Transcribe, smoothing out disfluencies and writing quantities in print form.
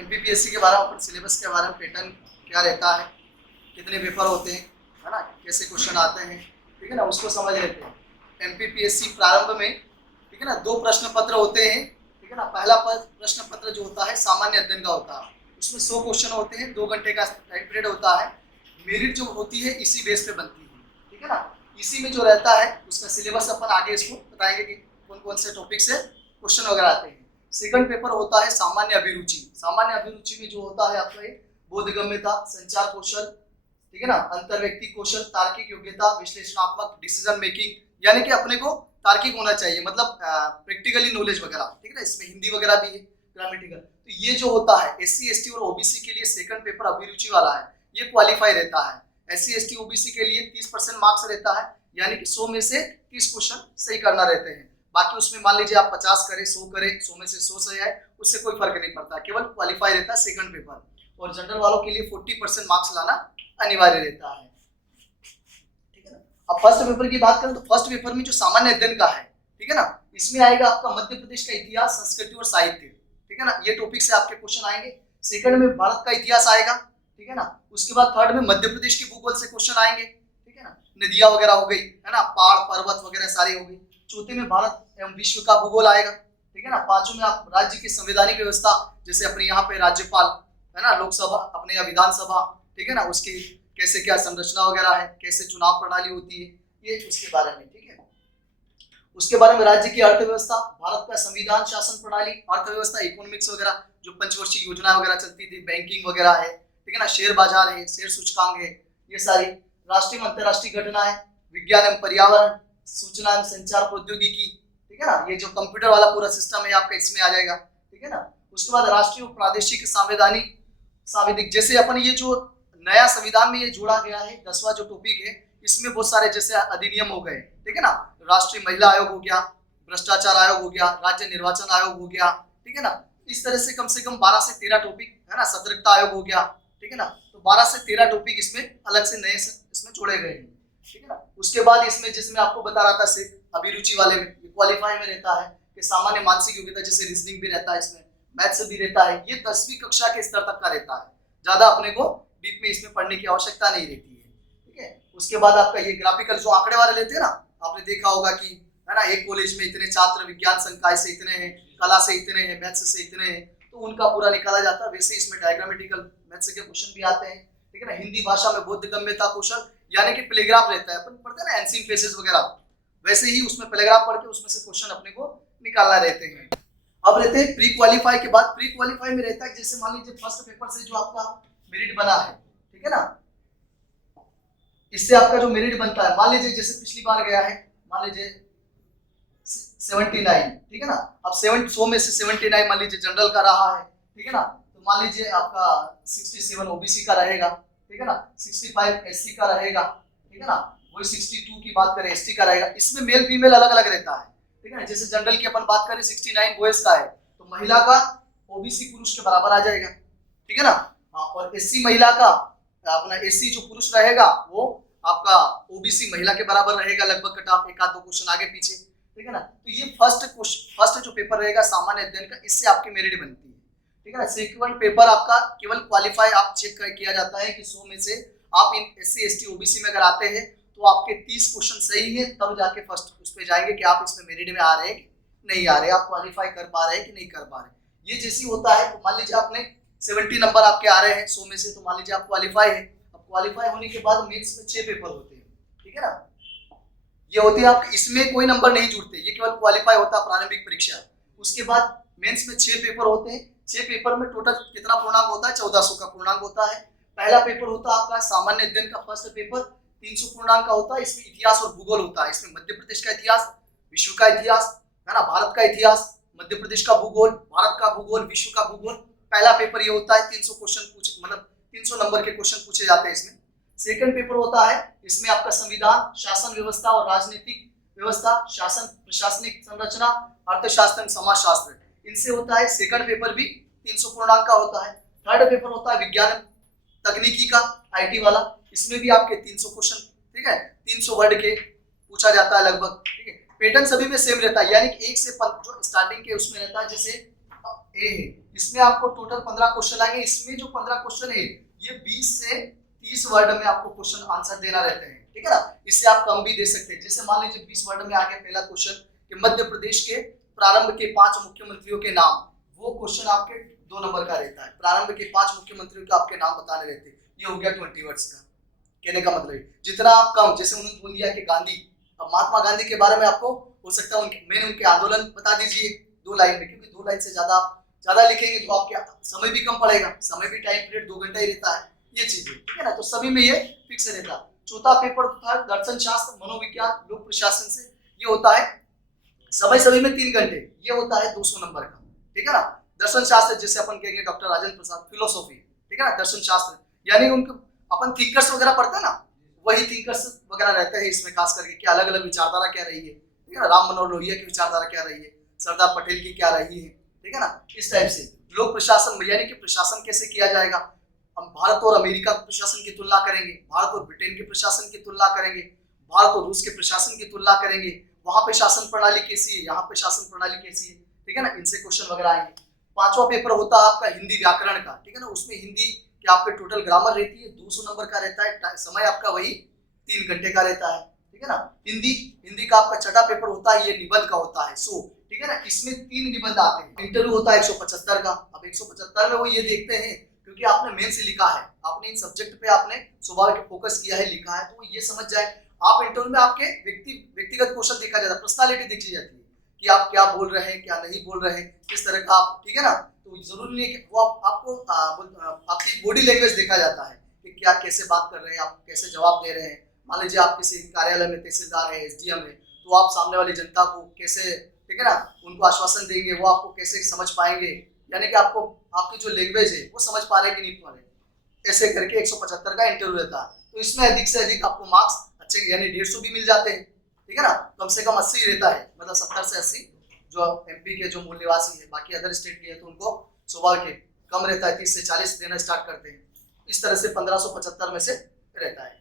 MPPSC के बारे में, अपन सिलेबस के बारे में, पैटर्न क्या रहता है, कितने पेपर होते हैं, है ना, कैसे क्वेश्चन आते हैं, ठीक है ना, उसको समझ लेते हैं। एमपीपीएससी प्रारंभ में, ठीक है ना, 2 प्रश्न पत्र होते हैं, ठीक है ना। पहला प्रश्न पत्र जो होता है सामान्य अध्ययन का होता है, उसमें 100 क्वेश्चन होते हैं, 2 घंटे का टाइम पीरियड होता है। मेरिट जो होती है इसी बेस पे बनती है, ठीक है ना। इसी में जो रहता है उसका सिलेबस अपन आगे इसको बताएंगे कि कौन कौन से टॉपिक से क्वेश्चन वगैरह आते हैं। सेकंड पेपर होता है सामान्य अभिरुचि। सामान्य अभिरुचि में जो होता है आपका बोधगम्यता, संचार कौशल, ठीक है ना, अंतर्व्यक्ति कौशल, तार्किक योग्यता, विश्लेषणात्मक डिसीजन मेकिंग, यानी कि अपने को तार्किक होना चाहिए, मतलब प्रैक्टिकली नॉलेज वगैरह, ठीक है ना। इसमें हिंदी वगैरह भी है, ग्रामेटिकल। तो ये जो होता है एससी एसटी और ओबीसी के लिए सेकंड पेपर अभिरुचि वाला है, ये क्वालिफाई रहता है। एससी एसटी ओबीसी के लिए 30% मार्क्स रहता है, यानी कि 100 में से 30 क्वेश्चन सही करना रहते हैं। बाकी उसमें मान लीजिए आप 50 करें, 100 करें, 100 में से 100 सही आए, उससे कोई फर्क नहीं पड़ता, केवल क्वालिफाई रहता है सेकंड पेपर। और जनरल वालों के लिए 40% मार्क्स लाना अनिवार्य रहता है, ठीक है ना। अब फर्स्ट पेपर की बात करें तो फर्स्ट पेपर में जो सामान्य अध्ययन का है, ठीक है ना, इसमें आएगा आपका मध्य प्रदेश का इतिहास, संस्कृति और साहित्य, ठीक है ना, ये टॉपिक से आपके क्वेश्चन आएंगे। सेकंड में भारत का इतिहास आएगा, ठीक है ना। उसके बाद थर्ड में मध्य प्रदेश के भूगोल से क्वेश्चन आएंगे, ठीक है ना, नदियां वगैरह हो गई, है ना, पहाड़ पर्वत वगैरह सारी हो गई। चौथे में भारत एवं विश्व का भूगोल आएगा, ठीक है ना। पांचों में आप राज्य की संवैधानिक व्यवस्था, जैसे अपने यहाँ पे राज्यपाल, है ना, लोकसभा, अपने यहाँ विधानसभा, ठीक है ना, उसकी कैसे क्या संरचना वगैरह है, कैसे चुनाव प्रणाली होती है, ये उसके बारे में, ठीक है। उसके बारे में राज्य की अर्थव्यवस्था, भारत का संविधान, शासन प्रणाली, अर्थव्यवस्था, इकोनॉमिक्स वगैरह, जो पंचवर्षीय योजना वगैरह चलती थी, बैंकिंग वगैरह है, ठीक है ना, शेयर बाजार है, शेयर सूचकांक है, ये सारी राष्ट्रीय अंतरराष्ट्रीय घटनाएं, विज्ञान एवं पर्यावरण, सूचना एवं संचार प्रौद्योगिकी, ठीक है ना, ये जो कंप्यूटर वाला पूरा सिस्टम है आपका इसमें आ जाएगा, ठीक है ना। उसके बाद राष्ट्रीय और प्रादेशिक संवैधानिक संविधिक, जैसे अपन ये जो नया संविधान में ये जोड़ा गया है 10वां जो टॉपिक है, इसमें बहुत सारे जैसे अधिनियम हो गए, ठीक है ना, राष्ट्रीय महिला आयोग हो गया, भ्रष्टाचार आयोग हो गया, राज्य निर्वाचन आयोग हो गया, ठीक है ना। इस तरह से कम 12 से 13 टॉपिक, है ना, सतर्कता आयोग हो गया, ठीक है ना। तो 12 से 13 टॉपिक इसमें अलग से नए इसमें जोड़े गए हैं, ठीक है ना। उसके बाद इसमें जिसमें आपको बता रहा था अभिरुचि वाले में क्वालिफाई में रहता है कि सामान्य मानसिक योग्यता, जैसे रीजनिंग भी रहता है, इसमें मैथ्स भी रहता है, ये 10वीं कक्षा के स्तर तक का रहता है, ज्यादा अपने को डीप में इसमें पढ़ने की आवश्यकता नहीं रहती है, ठीक है। उसके बाद आपका ये ग्राफिकल जो आंकड़े वाले लेते हैं ना, आपने देखा होगा कि, है ना, एक कॉलेज में इतने छात्र, विज्ञान संकाय से इतने हैं, कला से इतने हैं, मैथ्स से इतने हैं, तो उनका पूरा निकाला जाता है। वैसे इसमें डायग्रामेटिकल मैथ्स के क्वेश्चन भी आते हैं, ठीक है ना। हिंदी भाषा में बोधगम्यता कौशल, यानी कि प्लेग्राफ रहता है, अपन पढ़ते हैं ना एंसीन फेसेस वगैरह, वैसे ही उसमें प्लेग्राफ पढ़ के उसमें से क्वेश्चन अपने को निकालना रहते हैं। अब रहते हैं प्री क्वालिफाई के बाद। प्री क्वालिफाई में रहता है जैसे मान लीजिए फर्स्ट पेपर से जो आपका मेरिट बना है, ठीक है ना, इससे आपका जो मेरिट बनता है, मान लीजिए जैसे पिछली बार गया है, मान लीजिए 79, ठीक है ना। अब 100 में से 79 मान लीजिए जनरल का रहा है, ठीक है ना, तो मान लीजिए आपका 67 ओबीसी का रहेगा, ठीक है ना, 65 एससी का रहेगा, ठीक है ना, वही 62 की बात करें एसटी का रहेगा। इसमें मेल फीमेल अलग अलग रहता है, ठीक है ना। जैसे जनरल की अपन बात करें 69 बॉयज का है, तो महिला का ओबीसी पुरुष के बराबर आ जाएगा, ठीक है ना। और एससी महिला का, अपना एससी जो पुरुष रहेगा वो आपका ओबीसी महिला के बराबर रहेगा, लगभग कट ऑफ एक आध दो क्वेश्चन आगे पीछे, ठीक है ना। तो ये फर्स्ट जो पेपर रहेगा सामान्य अध्ययन का, इससे आपकी मेरिट बनती है, ठीक है ना। सेकंड पेपर आपका केवल क्वालिफाई आप चेक किया जाता है कि 100 में से आप इन एससी एसटी ओबीसी में अगर आते हैं तो आपके 30 क्वेश्चन सही है, तब जाके फर्स्ट उस पे जाएंगे कि आप इसमें मेरिट में आ रहे हैं कि नहीं आ रहे, आप क्वालिफाई कर पा रहे हैं कि नहीं कर पा रहे। ये जैसी होता है, तो मान लीजिए आपने 70 नंबर आपके आ रहे हैं 100 में से, तो मान लीजिए आप क्वालिफाई है। अब क्वालिफाई होने के बाद मेंस में 6 पेपर होते हैं, ठीक है ना, ये होते हैं आपके, इसमें कोई नंबर नहीं जुड़ते, ये केवल क्वालिफाई होता है प्रारंभिक परीक्षा। उसके बाद मेंस में 6 पेपर होते हैं। 6 पेपर में टोटल कितना पूर्णांक होता है, 1400 का पूर्णांक होता है। पहला पेपर होता है आपका सामान्य अध्ययन का फर्स्ट पेपर, 300 पूर्णांक का होता है। इसमें इतिहास और भूगोल होता है, इसमें मध्य प्रदेश का इतिहास, विश्व का इतिहास, है ना, भारत का इतिहास, मध्य प्रदेश का भूगोल, भारत का भूगोल, विश्व का भूगोल। पहला पेपर ये होता है, 300 क्वेश्चन पूछे, मतलब 300 नंबर के क्वेश्चन पूछे जाते हैं इसमें। सेकंड पेपर होता है, इसमें आपका संविधान, शासन व्यवस्था और राजनीतिक व्यवस्था, शासन प्रशासनिक संरचना, अर्थशास्त्र, समाजशास्त्र, इनसे होता है। सेकंड पेपर भी 300 पूर्णांक का होता है। थर्ड पेपर होता है विज्ञान तकनीकी का, आईटी वाला, इसमें भी आपके 300 क्वेश्चन, ठीक है, 300 वर्ड के पूछा जाता है लगभग, ठीक है। पैटर्न सभी में सेम रहता है, यानी कि 1 से 5 जो स्टार्टिंग के उसमें रहता है, जैसे ए है, इसमें आपको टोटल 15 क्वेश्चन आएंगे। इसमें जो 15 क्वेश्चन है ये 20 से 30 वर्ड में आपको क्वेश्चन आंसर देना रहते हैं, ठीक है ना। इससे आप कम भी दे सकते हैं। जैसे मान लीजिए 20 वर्ड में आ गया पहला क्वेश्चन कि मध्य प्रदेश के प्रारंभ के 5 मुख्यमंत्रियों के नाम, वो क्वेश्चन आपके 2 नंबर का रहता है। प्रारंभ के 5 मुख्यमंत्रियों के आपके नाम बताने रहते हैं। ये हो गया 20 वर्ड्स का। कहने का मतलब है जितना आप कम, जैसे उन्होंने बोल दिया कि गांधी, अब महात्मा गांधी के बारे में आपको हो सकता है उनके आंदोलन बता दीजिए 2 लाइन में, क्योंकि 2 लाइन से ज्यादा लिखेंगे तो आपके समय भी कम पड़ेगा, समय भी टाइम पीरियड 2 घंटा ही रहता है, ये चीजें, ठीक है ना। तो सभी में ये फिक्स रहता है। चौथा पेपर था दर्शन शास्त्र, मनोविज्ञान, लोक प्रशासन से, ये होता है समय सभी में 3 घंटे, ये होता है 200 नंबर का, ठीक है ना। दर्शन शास्त्र जैसे अपन कहेंगे डॉक्टर राजेंद्र प्रसाद, फिलोसॉफी, ठीक है ना। दर्शन शास्त्र यानी उनके अपन थिंकर्स वगैरह पढ़ते हैं ना, वही थिंकर्स वगैरह रहते हैं इसमें, खास करके कि अलग अलग विचारधारा क्या रही है, ठीक है ना। राम मनोहर लोहिया की विचारधारा क्या रही है, सरदार पटेल की क्या रही है, ठीक है ना। इस टाइप से लोक प्रशासन यानी कि प्रशासन कैसे किया जाएगा, हम भारत और अमेरिका के प्रशासन की तुलना करेंगे, भारत और ब्रिटेन के प्रशासन की तुलना करेंगे, भारत और रूस के प्रशासन की तुलना करेंगे, वहां पे शासन प्रणाली कैसी है, यहाँ पे शासन प्रणाली कैसी है, ठीक है ना। इनसे क्वेश्चन वगैरह आएंगे। 5वां पेपर होता है आपका हिंदी व्याकरण का, ठीक है ना। उसमें हिंदी कि आपके टोटल ग्रामर रहती है 200 नंबर का रहता है, समय आपका वही 3 घंटे का रहता है, ठीक है ना। हिंदी का आपका छठा पेपर होता है, ये निबंध का होता है 100, ठीक है ना। इसमें 3 निबंध आते हैं। इंटरव्यू होता है 175 का। अब 175 में वो ये देखते हैं क्योंकि आपने मेन से लिखा है, आपने इन सब्जेक्ट पे आपने सुबह के फोकस किया है, लिखा है, तो वो ये समझ जाए। आप इंटरव्यू में आपके व्यक्तिगत कौशल देखा जाता है, पर्सनालिटी देखी जाती है कि आप क्या बोल रहे हैं, क्या नहीं बोल रहे हैं, किस तरह का आप, ठीक है ना। तो जरूरी नहीं है कि वो आपको आपकी बॉडी लैंग्वेज देखा जाता है कि क्या कैसे बात कर रहे हैं, आप कैसे जवाब दे रहे हैं। मान लीजिए आप किसी कार्यालय में तहसीलदार है, एसडीएम है, तो आप सामने वाली जनता को कैसे, ठीक है ना, उनको आश्वासन देंगे, वो आपको कैसे समझ पाएंगे, यानी कि आपको आपकी जो लैंग्वेज है वो समझ पा रहे कि नहीं पा रहे। ऐसे करके 175 का इंटरव्यू रहता है। तो इसमें अधिक से अधिक आपको मार्क्स अच्छे यानी 150 भी मिल जाते हैं, ठीक है ना। कम से कम 80 रहता है, मतलब 70 से 80 जो एमपी के जो मूल निवासी है, बाकी अदर स्टेट के है तो उनको सुबह के कम रहता है, 30 से 40 देना स्टार्ट करते हैं। इस तरह से 1575 में से रहता है।